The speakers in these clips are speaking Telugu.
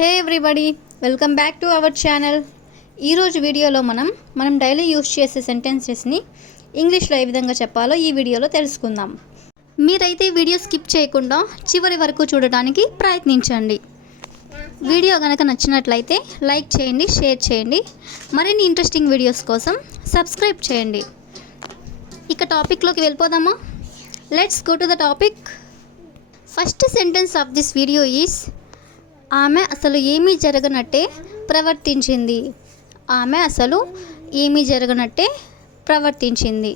Hey everybody, welcome back to our channel. ఈరోజు వీడియోలో మనం డైలీ యూస్ చేసే సెంటెన్సెస్ని ఇంగ్లీష్లో ఏ విధంగా చెప్పాలో ఈ వీడియోలో తెలుసుకుందాం. మీరైతే వీడియో స్కిప్ చేయకుండా చివరి వరకు చూడడానికి ప్రయత్నించండి. వీడియో కనుక నచ్చినట్లయితే లైక్ చేయండి, షేర్ చేయండి. మరిన్ని ఇంట్రెస్టింగ్ వీడియోస్ కోసం సబ్స్క్రైబ్ చేయండి. ఇక టాపిక్లోకి వెళ్ళిపోదామా? Let's go to the topic. First sentence of this video is ఆమె అసలు ఏమీ జరగనట్టే ప్రవర్తించింది. ఆమె అసలు ఏమీ జరగనట్టే ప్రవర్తించింది.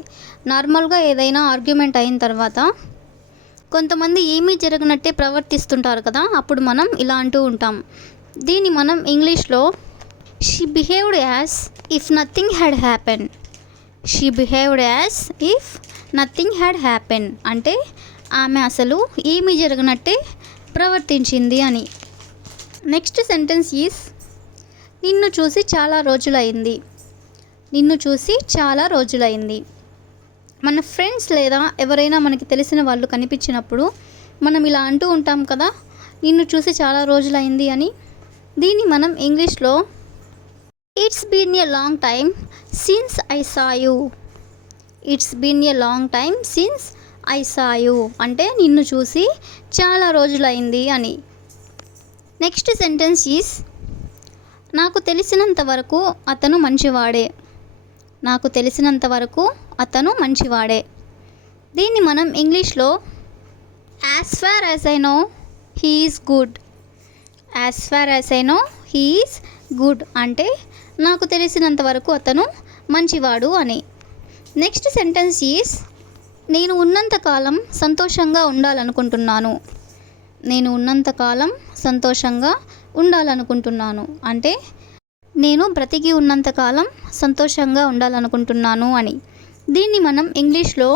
నార్మల్గా ఏదైనా ఆర్గ్యుమెంట్ అయిన తర్వాత కొంతమంది ఏమీ జరగనట్టే ప్రవర్తిస్తుంటారు కదా, అప్పుడు మనం ఇలా అంటూ ఉంటాం. దీన్ని మనం ఇంగ్లీష్లో she behaved as if nothing had happen. She behaved as if nothing had happen అంటే ఆమె అసలు ఏమీ జరగనట్టే ప్రవర్తించింది అని. నెక్స్ట్ సెంటెన్స్ ఈస్ నిన్ను చూసి చాలా రోజులైంది. నిన్ను చూసి చాలా రోజులైంది. మన ఫ్రెండ్స్ లేదా ఎవరైనా మనకి తెలిసిన వాళ్ళు కనిపించినప్పుడు మనం ఇలా అంటూ ఉంటాం కదా, నిన్ను చూసి చాలా రోజులైంది అని. దీన్ని మనం ఇంగ్లీష్లో it's been a long time since I saw you. It's been a long time since I saw you అంటే నిన్ను చూసి చాలా రోజులైంది అని. నెక్స్ట్ సెంటెన్స్ ఈస్ నాకు తెలిసినంత వరకు అతను మంచివాడే. నాకు తెలిసినంత వరకు అతను మంచివాడే. దీన్ని మనం ఇంగ్లీష్లో as far as I know he is good. As far as I know he is good అంటే నాకు తెలిసినంత వరకు అతను మంచివాడు అని. నెక్స్ట్ సెంటెన్స్ ఈస్ నేను ఉన్నంతకాలం సంతోషంగా ఉండాలనుకుంటున్నాను. నేను ఉన్నంతకాలం సంతోషంగా ఉండాలనుకుంటున్నాను అంటే నేను బ్రతికి ఉన్నంతకాలం సంతోషంగా ఉండాలనుకుంటున్నాను అని. దీన్ని మనం ఇంగ్లీష్లో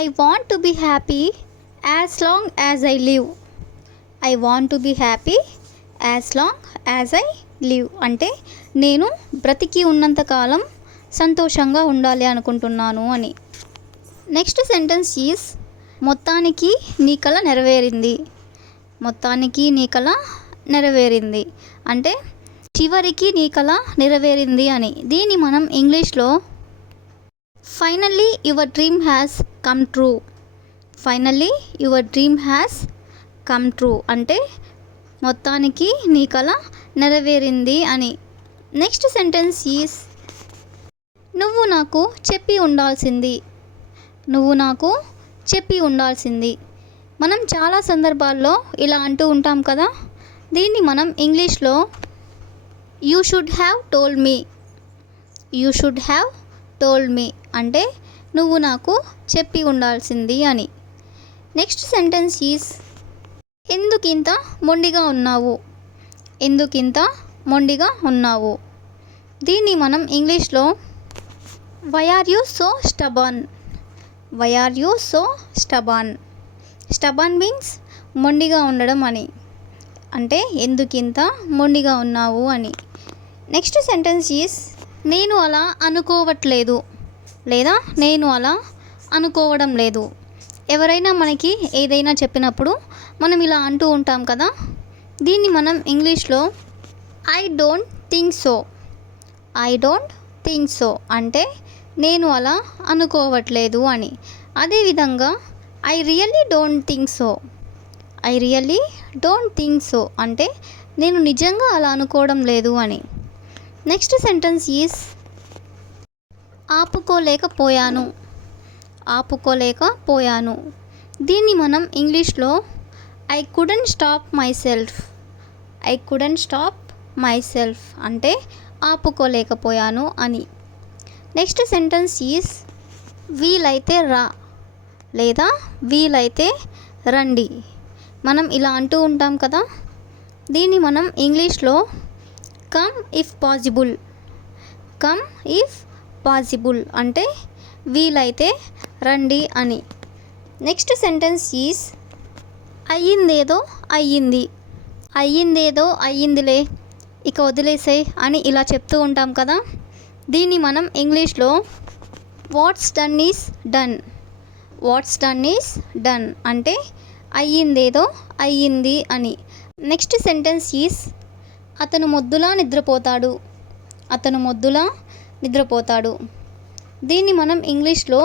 I want to be happy as long as I live. I want to be happy as long as I live అంటే నేను బ్రతికి ఉన్నంతకాలం సంతోషంగా ఉండాలి అనుకుంటున్నాను అని. నెక్స్ట్ సెంటెన్స్ ఈస్ మొత్తానికి నీ కల నెరవేరింది. మొత్తానికి నీ కల నెరవేరింది అంటే చివరికి నీ కల నెరవేరింది అని. దీన్ని మనం ఇంగ్లీష్లో finally your dream has come true. Finally your dream has come true అంటే మొత్తానికి నీ కల నెరవేరింది అని. నెక్స్ట్ సెంటెన్స్ ఈస్ నువ్వు నాకు చెప్పి ఉండాల్సింది. నువ్వు నాకు చెప్పి ఉండాల్సింది. మనం చాలా సందర్భాల్లో ఇలా అంటూ ఉంటాం కదా, దీన్ని మనం ఇంగ్లీష్లో you should have told me. You should have told me అంటే నువ్వు నాకు చెప్పి ఉండాల్సింది అని. నెక్స్ట్ సెంటెన్స్ ఈస్ ఎందుకింత మొండిగా ఉన్నావు. ఎందుకింత మొండిగా ఉన్నావు. దీన్ని మనం ఇంగ్లీష్లో why are you so stubborn. Why are you so stubborn. Stubborn means మొండిగా ఉండడం అని అంటే ఎందుకింత మొండిగా ఉన్నావు అని. నెక్స్ట్ సెంటెన్స్ ఈస్ నేను అలా అనుకోవట్లేదు లేదా నేను అలా అనుకోవడం లేదు. ఎవరైనా మనకి ఏదైనా చెప్పినప్పుడు మనం ఇలా అంటూ ఉంటాం కదా, దీన్ని మనం ఇంగ్లీష్లో I don't think so. I don't think so అంటే నేను అలా అనుకోవట్లేదు అని. అదేవిధంగా I really don't think so. I really don't think so అంటే నేను నిజంగా అలా అనుకోవడం లేదు అని. నెక్స్ట్ సెంటెన్స్ ఈస్ ఆపుకోలేకపోయాను. ఆపుకోలేకపోయాను. దీన్ని మనం ఇంగ్లీష్లో I couldn't stop myself. I couldn't stop myself అంటే ఆపుకోలేకపోయాను అని. నెక్స్ట్ సెంటెన్స్ ఈస్ వీలైతే రా లేదా వీలైతే రండి. మనం ఇలా అంటూ ఉంటాం కదా, దీన్ని మనం ఇంగ్లీష్లో come if possible. Come if possible అంటే వీలైతే రండి అని. నెక్స్ట్ సెంటెన్స్ ఈస్ అయ్యిందేదో అయ్యింది. అయ్యిందేదో అయ్యిందిలే, ఇక వదిలేసే అని ఇలా చెప్తూ ఉంటాం కదా, దీన్ని మనం ఇంగ్లీష్లో what's done is done. What's done is done అంటే అయ్యిందేదో అయ్యింది అని. నెక్స్ట్ సెంటెన్స్ ఈస్ అతను మొద్దులా నిద్రపోతాడు. అతను మొద్దులా నిద్రపోతాడు. దీన్ని మనం ఇంగ్లీష్లో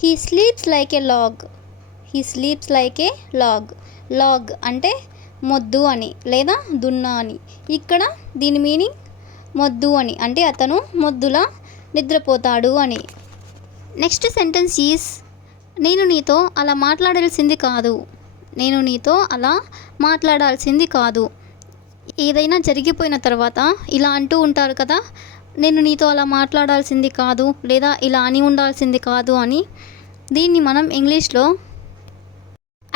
he sleeps like a log. He sleeps like a log. Log అంటే మొద్దు అని లేదా దున్న అని. ఇక్కడ దీని మీనింగ్ మొద్దు అని, అంటే అతను మొద్దులా నిద్రపోతాడు అని. నెక్స్ట్ సెంటెన్స్ ఈస్ నేను నీతో అలా మాట్లాడాల్సింది కాదు. నేను నీతో అలా మాట్లాడాల్సింది కాదు. ఏదైనా జరిగిపోయిన తర్వాత ఇలా అంటూ ఉంటారు కదా, నేను నీతో అలా మాట్లాడాల్సింది కాదు లేదా ఇలా అని ఉండాల్సింది కాదు అని. దీన్ని మనం ఇంగ్లీష్లో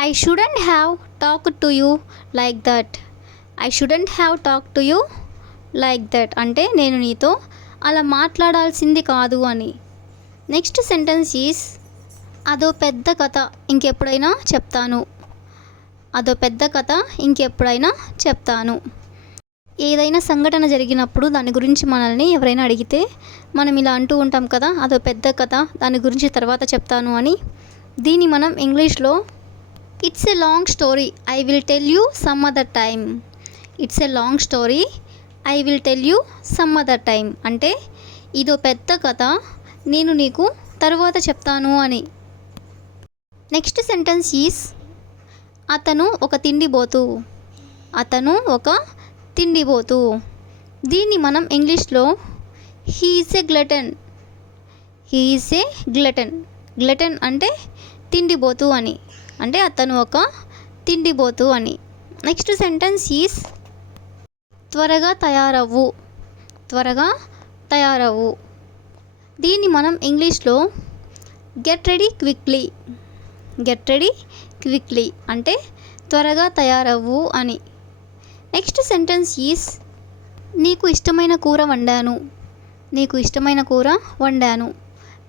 I shouldn't have talked to you like that. I shouldn't have talked to you like that అంటే నేను నీతో అలా మాట్లాడాల్సింది కాదు అని. నెక్స్ట్ సెంటెన్స్ ఈస్ అదో పెద్ద కథ ఇంకెప్పుడైనా చెప్తాను. అదో పెద్ద కథ ఇంకెప్పుడైనా చెప్తాను. ఏదైనా సంఘటన జరిగినప్పుడు దాని గురించి మనల్ని ఎవరైనా అడిగితే మనం ఇలా అంటూ ఉంటాం కదా, అదో పెద్ద కథ, దాని గురించి తర్వాత చెప్తాను అని. దీన్ని మనం ఇంగ్లీష్లో it's a long story, I will tell you some other time. It's a long story, I will tell you some other time అంటే ఇదో పెద్ద కథ, నేను నీకు తర్వాత చెప్తాను అని. నెక్స్ట్ సెంటెన్స్ ఈస్ అతను ఒక తిండిబోతు. అతను ఒక తిండిబోతు. దీన్ని మనం ఇంగ్లీష్లో he is a glutton. He is a glutton. Glutton అంటే తిండిబోతు అని, అంటే అతను ఒక తిండిబోతు అని. నెక్స్ట్ సెంటెన్స్ ఈస్ త్వరగా తయారవ్వు. త్వరగా తయారవ్వు. దీన్ని మనం ఇంగ్లీష్లో get ready quickly. Get ready quickly అంటే త్వరగా తయారవ్వు అని. నెక్స్ట్ సెంటెన్స్ ఈస్ నీకు ఇష్టమైన కూర వండాను. నీకు ఇష్టమైన కూర వండాను.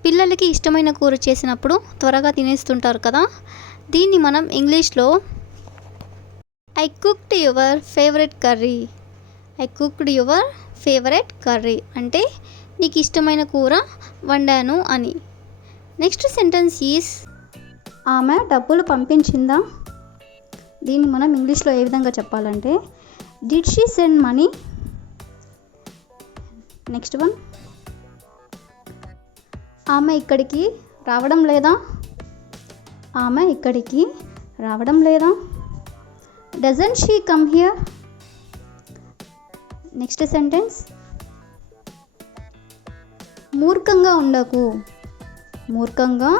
పిల్లలకి ఇష్టమైన కూర చేసినప్పుడు త్వరగా తినేస్తుంటారు కదా, దీన్ని మనం ఇంగ్లీష్లో I cooked your favourite curry. I cooked your favourite curry అంటే నీకు ఇష్టమైన కూర వండాను అని. నెక్స్ట్ సెంటెన్స్ ఈస్ ఆమె డబ్బులు పంపించిందా. దీన్ని మనం ఇంగ్లీష్లో ఏ విధంగా చెప్పాలంటే did she send money. Next one ఆమె ఇక్కడికి రావడం లేదా. ఆమె ఇక్కడికి రావడం లేదా. Doesn't she come here. Next sentence మూర్ఖంగా ఉండకు. మూర్ఖంగా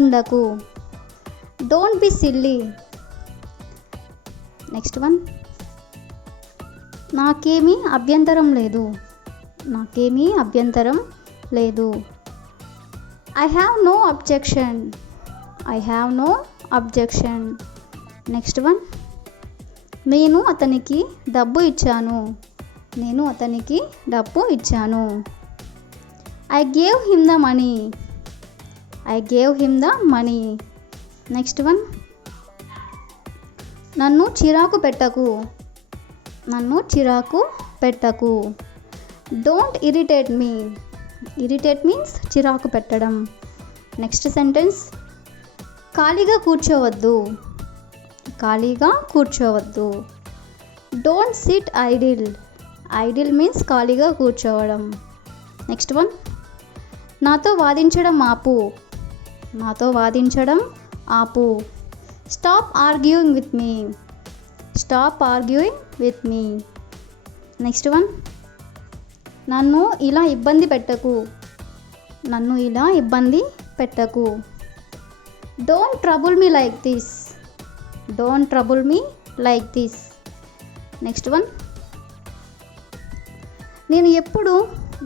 ఉండకు. Don't be silly. Next one నాకేమీ అభ్యంతరం లేదు. నాకేమీ అభ్యంతరం లేదు. I have no objection. I have no objection. Next one నేను అతనికి డబ్బు ఇచ్చాను. నేను అతనికి డబ్బు ఇచ్చాను. I gave him the money. I gave him the money. Next one నన్ను చిరాకు పెట్టకు. నన్ను చిరాకు పెట్టకు. Don't irritate me. Irritate means చిరాకు పెట్టడం. నెక్స్ట్ సెంటెన్స్ ఖాళీగా కూర్చోవద్దు. ఖాళీగా కూర్చోవద్దు. Don't sit idle. Idle means ఖాళీగా కూర్చోవడం. నెక్స్ట్ వన్ నాతో వాదించడం ఆపు. నాతో వాదించడం ఆపు. Stop arguing with me. Stop arguing with me. Next one నన్ను ఇలా ఇబ్బంది పెట్టకు. నన్ను ఇలా ఇబ్బంది పెట్టకు. Don't trouble me like this. Don't trouble me like this. Next one నేను ఎప్పుడు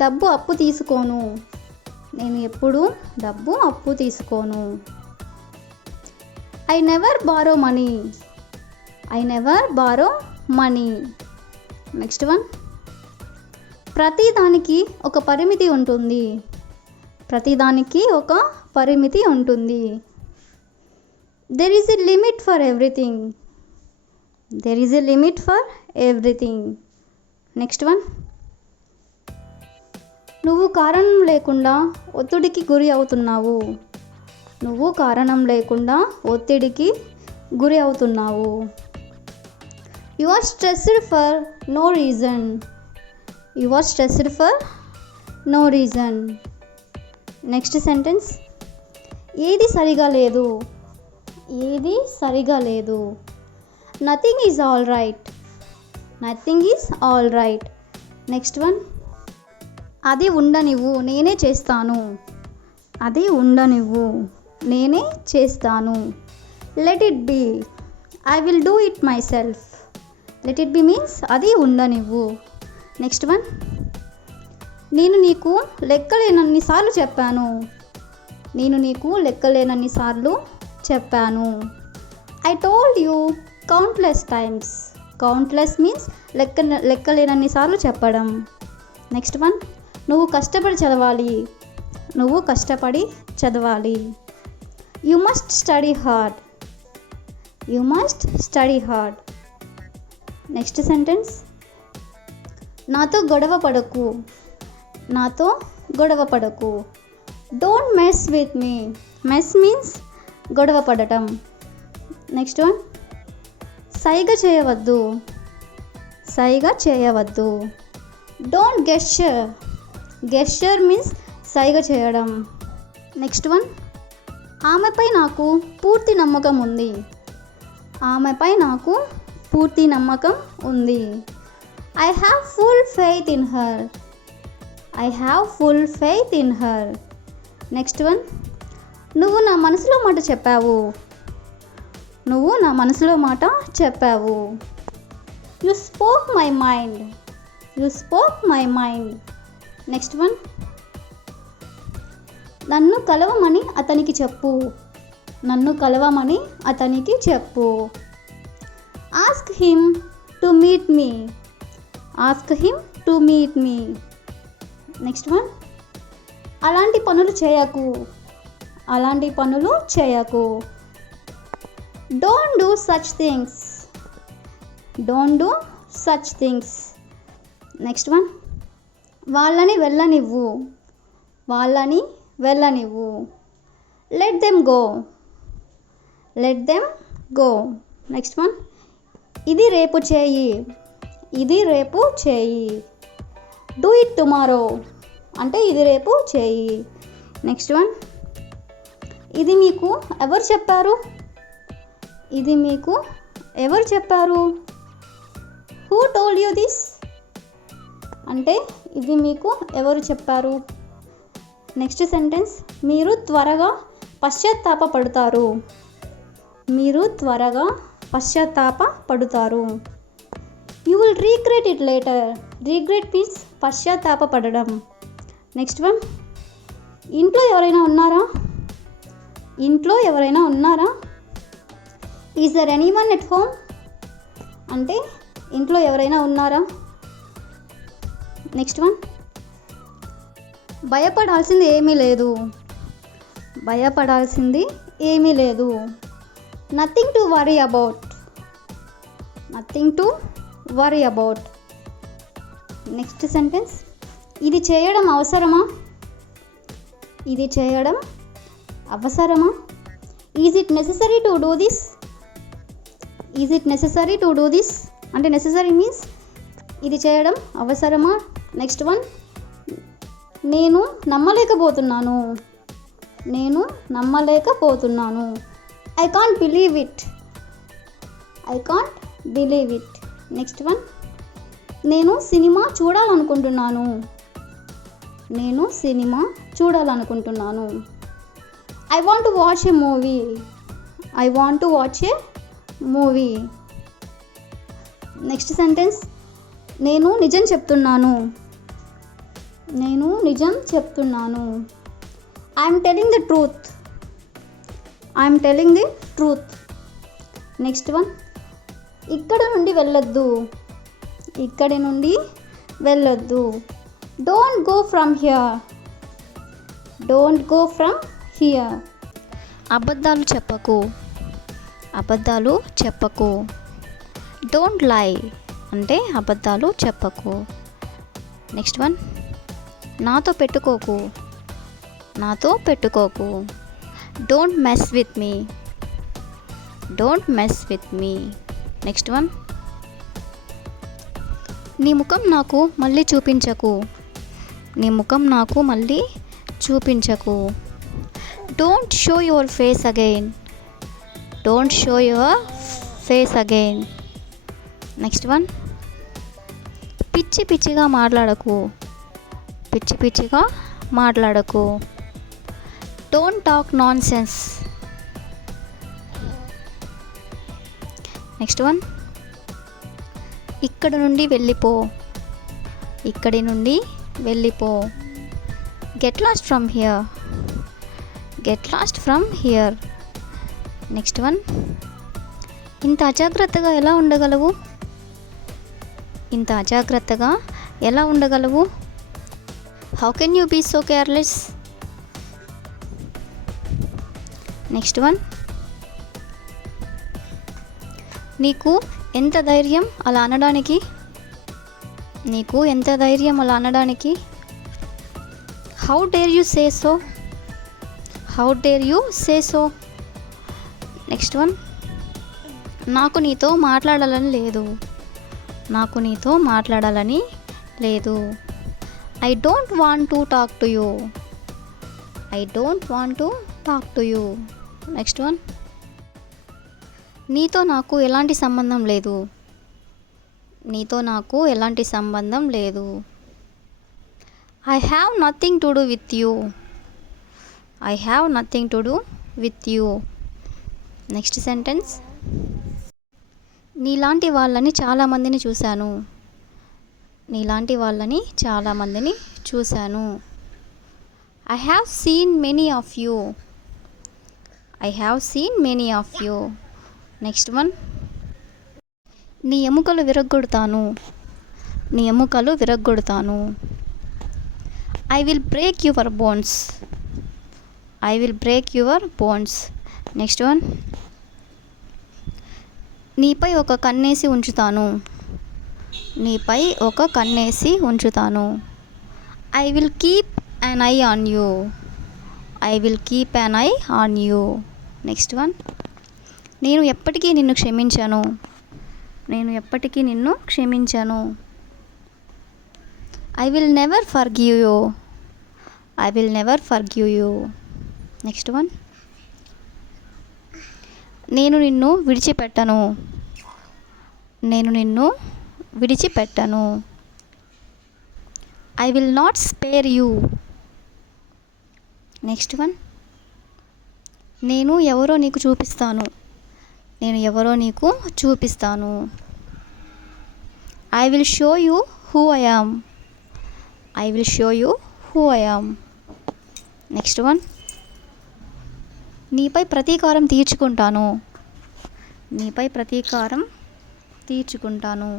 డబ్బు అప్పు తీసుకోను. నేను ఎప్పుడు డబ్బు అప్పు తీసుకోను. I never borrow money. I never borrow money. Next one ప్రతిదానికి ఒక పరిమితి ఉంటుంది. ప్రతిదానికి ఒక పరిమితి ఉంటుంది. There is a limit for everything. There is a limit for everything. Next one నువ్వు కారణం లేకుండా ఒత్తిడికి గురి అవుతున్నావు. నువ్వు కారణం లేకుండా ఒత్తిడికి గురి అవుతున్నావు. You are stressed for no reason. You are stressed for no reason. Next sentence, ఏది సరిగా లేదు. ఏది సరిగా లేదు. Nothing is all right. Nothing is all right. Next one, అది ఉండనివ్వు, నేనే చేస్తాను. అది ఉండనివ్వు, నేనే చేస్తాను. Let it be, I will do it myself. Let it be means అది ఉండనివ్వు. నెక్స్ట్ వన్, నేను నీకు లెక్కలేనన్ని సార్లు చెప్పాను. నేను నీకు లెక్కలేనన్ని సార్లు చెప్పాను. I told you countless times. Countless means లెక్కలేనన్ని సార్లు చెప్పడం. నెక్స్ట్ వన్, నువ్వు కష్టపడి చదవాలి. నువ్వు కష్టపడి చదవాలి. You must study hard. You must study hard. Next sentence, నాతో గొడవ పడకు. నాతో గొడవ పడకు. Don't mess with me. Mess means గొడవ పడటం. నెక్స్ట్ వన్, సైగ చేయవద్దు. సైగ చేయవద్దు. Don't gesture. గెస్చర్ మీన్స్ సైగ చేయడం. నెక్స్ట్ వన్, ఆమెపై నాకు పూర్తి నమ్మకం ఉంది. ఆమెపై నాకు పూర్తి నమ్మకం ఉంది. I have full faith in her. I have full faith in her. Next one, నువ్వు నా మనసులో మాట చెప్పావు. నువ్వు నా మనసులో మాట చెప్పావు. You spoke my mind. You spoke my mind. Next one, నన్ను కలవమని అతనికి చెప్పు. నన్ను కలవమని అతనికి చెప్పు. Ask him to meet me. Ask him to meet me. Next one, అలాంటి పనులు చేయకు. అలాంటి పనులు చేయకు. Don't do such things. Don't do such things. Next one, వాళ్ళని వెళ్ళనివ్వు. వాళ్ళని వెళ్ళనివ్వు. Let them go. Let them go. Next one, ఇది రేపు చేయి. ఇది రేపు చేయి. డూ ఇట్ టుమారో అంటే ఇది రేపు చేయి. నెక్స్ట్ వన్, ఇది మీకు ఎవరు చెప్పారు. ఇది మీకు ఎవరు చెప్పారు. హూ టోల్డ్ యూ దిస్ అంటే ఇది మీకు ఎవరు చెప్పారు. నెక్స్ట్ సెంటెన్స్, మీరు త్వరగా పశ్చాత్తాప పడుతారు. మీరు త్వరగా పశ్చాత్తాప పడుతారు. You will regret it later. Regret means పశ్చాత్తాప పడడం. నెక్స్ట్ వన్, ఇంట్లో ఎవరైనా ఉన్నారా. ఇంట్లో ఎవరైనా ఉన్నారా. Is there anyone at home అంటే ఇంట్లో ఎవరైనా ఉన్నారా. నెక్స్ట్ వన్, భయపడాల్సింది ఏమీ లేదు. భయపడాల్సింది ఏమీ లేదు. Nothing to worry about. Nothing to worry about. Next sentence, ఇది చేయడం అవసరమా. ఇది చేయడం అవసరమా. Is it necessary to do this. Is it necessary to do this అంటే నెససరీ మీన్స్ ఇది చేయడం అవసరమా. నెక్స్ట్ వన్, నేను నమ్మలేకపోతున్నాను. నేను నమ్మలేకపోతున్నాను. I can't believe it. I can't believe it. Next one, నేను సినిమా చూడాలనుకుంటున్నాను. నేను సినిమా చూడాలనుకుంటున్నాను. I want to watch A movie. I want to watch A movie. Next sentence, నేను నిజం చెప్తున్నాను. నేను నిజం చెప్తున్నాను. I'm telling the truth. I'm telling the truth. Next one, ఇక్కడ నుండి వెళ్ళొద్దు. ఇక్కడి నుండి వెళ్ళొద్దు. Don't go from here. Don't go from here. అబద్ధాలు చెప్పకు. అబద్ధాలు చెప్పకు. డోంట్ లై అంటే అబద్ధాలు చెప్పకు. నెక్స్ట్ వన్, నాతో పెట్టుకోకు. నాతో పెట్టుకోకు. Don't mess with me. Don't mess with me. Next one, నీ ముఖం నాకు మళ్ళీ చూపించకు. నీ ముఖం నాకు మళ్ళీ చూపించకు. Don't show your face again. Don't show your face again. Next one, పిచ్చి పిచ్చిగా మాట్లాడకు. పిచ్చి పిచ్చిగా మాట్లాడకు. Don't talk nonsense. Next one, ఇక్కడ నుండి వెళ్ళిపో. ఇక్కడి నుండి వెళ్ళిపో. Get lost from here. Get lost from here. Next one, ఇంత అజాగ్రత్తగా ఎలా ఉండగలవు. ఇంత అజాగ్రత్తగా ఎలా ఉండగలవు. How can you be so careless. Next one, నీకు ఎంత ధైర్యం అలా అనడానికి. నీకు ఎంత ధైర్యం అలా అనడానికి. How dare you say so. How dare you say so. Next one, నాకు నీతో మాట్లాడాలని లేదు. నాకు నీతో మాట్లాడాలని లేదు. I don't want to talk to you. I don't want to talk to you. Next one, నీతో నాకు ఎలాంటి సంబంధం లేదు. నీతో నాకు ఎలాంటి సంబంధం లేదు. I have nothing to do with you. I have nothing to do with you. Next sentence, నీలాంటి వాళ్ళని చాలామందిని చూశాను. నీలాంటి వాళ్ళని చాలామందిని చూశాను. I have seen many of you. I have seen many of you. Next one, నీ ఎముకలు విరగ్గొడతాను. నీ ఎముకలు విరగ్గొడతాను. I will break your bones. I will break your bones. Next one, నీపై ఒక కన్నేసి ఉంచుతాను. నీపై ఒక కన్నేసి ఉంచుతాను. I will keep an eye on you. I will keep an eye on you. Next one, నేను ఎప్పటికీ నిన్ను క్షమించను. నేను ఎప్పటికీ నిన్ను క్షమించను. I will never forgive you. I will never forgive you. Next one, నేను నిన్ను విడిచిపెట్టను. నేను నిన్ను విడిచిపెట్టను. I will not spare you. Next one, నేను ఎవరో నీకు చూపిస్తాను. నేను ఎవరో నీకు చూపిస్తాను. I will show you who I am. I will show you who I am. Next one, నీపై ప్రతీకారం తీర్చుకుంటాను. నీపై ప్రతీకారం తీర్చుకుంటాను.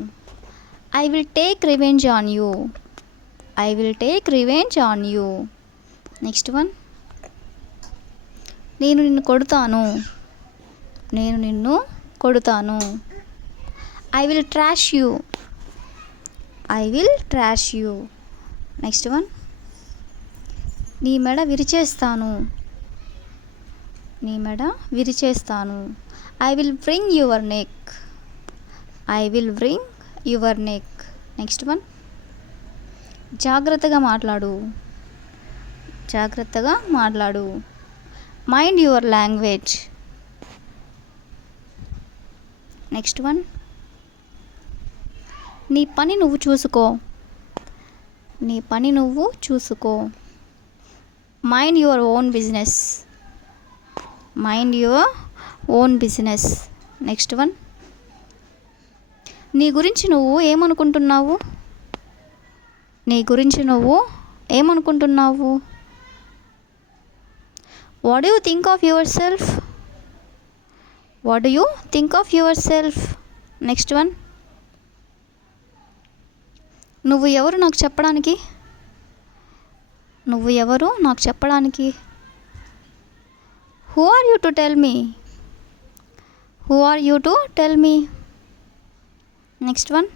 I will take revenge on you. I will take revenge on you. Next one, నేను నిన్ను కొడతాను. నేను నిన్ను కొడతాను. I will thrash you. I will thrash you. Next one, నీ మెడ విరిచేస్తాను. నీ మెడ విరిచేస్తాను. I will wring your neck. I will wring your neck. Next one, జాగ్రత్తగా మాట్లాడు. జాగ్రత్తగా మాట్లాడు. Mind your language. Next one, నీ పని నువ్వు చూసుకో. నీ పని నువ్వు చూసుకో. Mind your own business. Mind your own business. Next one, నీ గురించి నువ్వు ఏమనుకుంటున్నావు. నీ గురించి నువ్వు ఏమనుకుంటున్నావు. What do you think of yourself. What do you think of yourself. Next one, నువ్వు ఎవరు నాకు చెప్పడానికి. నువ్వు ఎవరు నాకు చెప్పడానికి. Who are you to tell me. Who are you to tell me. Next one,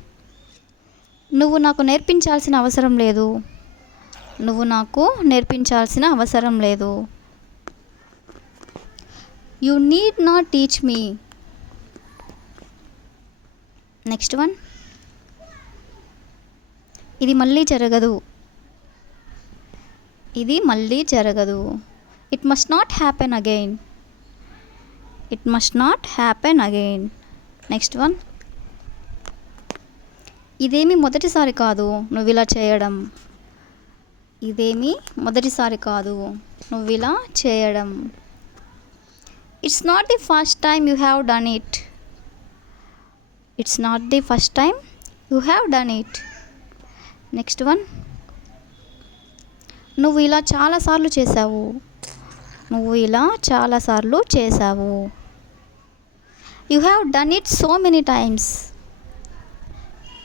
నువ్వు నాకు నేర్పించాల్సిన అవసరం లేదు. నువ్వు నాకు నేర్పించాల్సిన అవసరం లేదు. You need not teach me. Next one, ఇది మళ్ళీ జరగదు. ఇది మళ్ళీ జరగదు. It must not happen again. It must not happen again. Next one. ఇదేమి మొదటిసారి కాదు నువ్వు ఇలా చేయడం. ఇదేమి మొదటిసారి కాదు నువ్వు ఇలా చేయడం. It's not the first time you have done it. It's not the first time you have done it. Next one. నువ్వు ఇలా చాలాసార్లు చేసావు. నువ్వు ఇలా చాలాసార్లు చేసావు. You have done it so many times.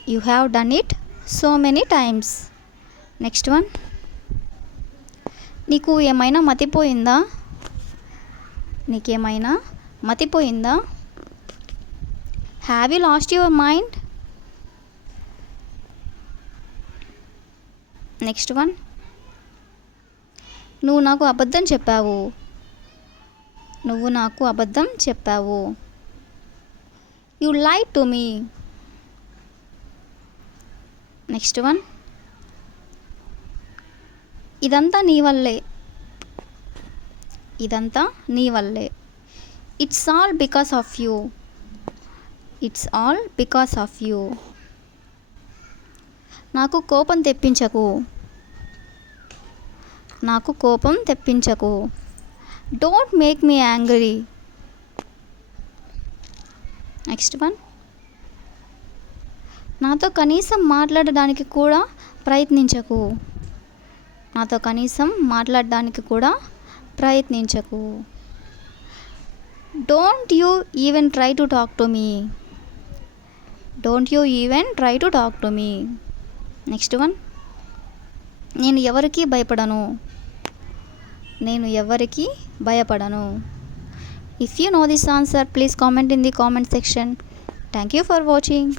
You have done it so many times. Next one. నీకు ఏమైనా మతిపోయిందా. నీకేమైనా మతిపోయిందా. Have you lost your mind. Next one. నువ్వు నాకు అబద్ధం చెప్పావు. నువ్వు నాకు అబద్ధం చెప్పావు. You లైడ్ to me. Next one. ఇదంతా నీ వల్లే. ఇదంతా నీ వల్లే. It's all because of you. It's all because of you. నాకు కోపం తెప్పించకు. నాకు కోపం తెప్పించకు. Don't make me angry. Next one. నాతో కనీసం మాట్లాడడానికి కూడా ప్రయత్నించకు. నాతో కనీసం మాట్లాడడానికి కూడా ప్రయత్నించకు. Don't you even try to talk to me. Don't you even try to talk to me. Next one. నేను ఎవరికి భయపడను. నేను ఎవరికి భయపడను. If you know this answer please comment in the comment section. Thank you for watching.